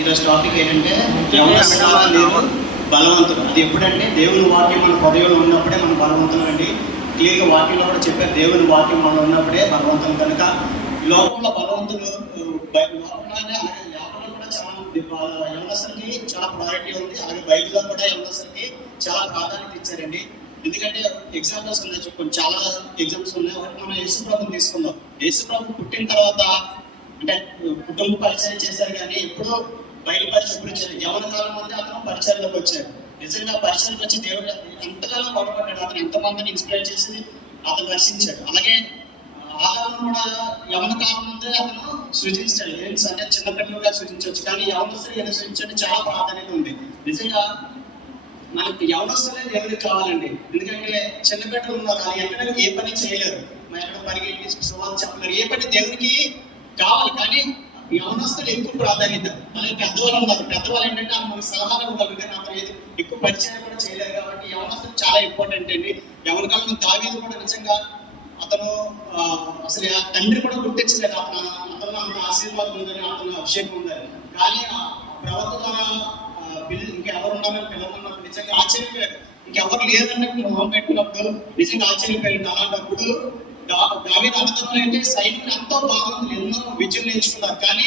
ఈరోజు టాపిక్ ఏంటంటే బలవంతుడు. అది ఎప్పుడంటే దేవుని వాక్యం మన హృదయంలో ఉన్నప్పుడే మనం బలవంతులు అండి. క్లియర్గా వాక్యంలో కూడా చెప్పారు, దేవుని వాక్యం మనలో ఉన్నప్పుడే బలవంతులు. కనుక లోకంలో బలవంతులు లోకంలోనే, అలాగే లోకంలో కూడా చాలా యవనస్తులకి చాలా ప్రయారిటీ ఉంది. అలాగే బైబిల్లో కూడా యవనస్తులకి చాలా ప్రాధాన్యత ఇచ్చారండి. ఎందుకంటే ఎగ్జాంపుల్స్ ఉన్నాయి, కొన్ని చాలా ఎగ్జాంపుల్స్ ఉన్నాయి. ఒకటి మనం యేసుప్రభుని తీసుకుందాం. యేసుప్రభు పుట్టిన తర్వాత అంటే కుటుంబ పరిచయం చేశారు, కానీ ఎప్పుడూ బయట పరిచయం ఇచ్చారు. యవన కాలం ముందే అతను పరిచయంలోకి వచ్చారు. నిజంగా పరిచయంలోకి వచ్చి దేవుడు ఎంతగానో బాగుపడ్డాడు. అతను ఎంతమందిని ఇన్స్పైర్ చేసి అతను రక్షించాడు. అలాగే ఆదాము కూడా యవన కాలం ముందే అతను సృజించాడు. అంటే చిన్నపిల్లలుగా సృజించవచ్చు, కానీ యవనస్తులు ఎలా సృజించండి చాలా ప్రాధాన్యత ఉంది. నిజంగా మనకి యవనస్తులే దేవుడికి కావాలండి. ఎందుకంటే చిన్న బిడ్డలు ఉన్నారు, అది ఎక్కడ ఏ పని చేయలేరు, ఎక్కడ పరిగెట్టి సువార్త చెప్పలేరు, ఏ పని దేవుడికి కావాలి. కానీ యవనస్తులు ఎక్కువ ప్రాధాన్యత. అలాగే పెద్దవాళ్ళు ఉన్నారు, పెద్దవాళ్ళు ఏంటంటే మనకు సలహాలు ఇవ్వాలి, కానీ అతను ఏది ఎక్కువ పరిచయం కూడా చేయలేరు. కాబట్టి యవనస్తులు చాలా ఇంపార్టెంట్ అండి. యవన కాలంలో దావీదు కూడా నిజంగా అతను అసలు తండ్రి కూడా గుర్తించలేదు, అతను అంత ఆశీర్వాదం ఉందని, అతను అభిషేకం ఉందని. కానీ ఆ ప్రవర్త ద్వారా ఇంకెవరు ఉన్నారని పిల్లలున్నప్పుడు నిజంగా ఆశ్చర్యపోయారు. ఇంకెవరు లేదన్నట్టు మొహం పెట్టినప్పుడు నిజంగా ఆశ్చర్యపోయారు. అలాంటప్పుడు దావీదు అన్నదమ్ములు అంటే సైనికులు ఎంతో బాగుంది, ఎన్నో విజయం నేర్చుకున్నారు. కానీ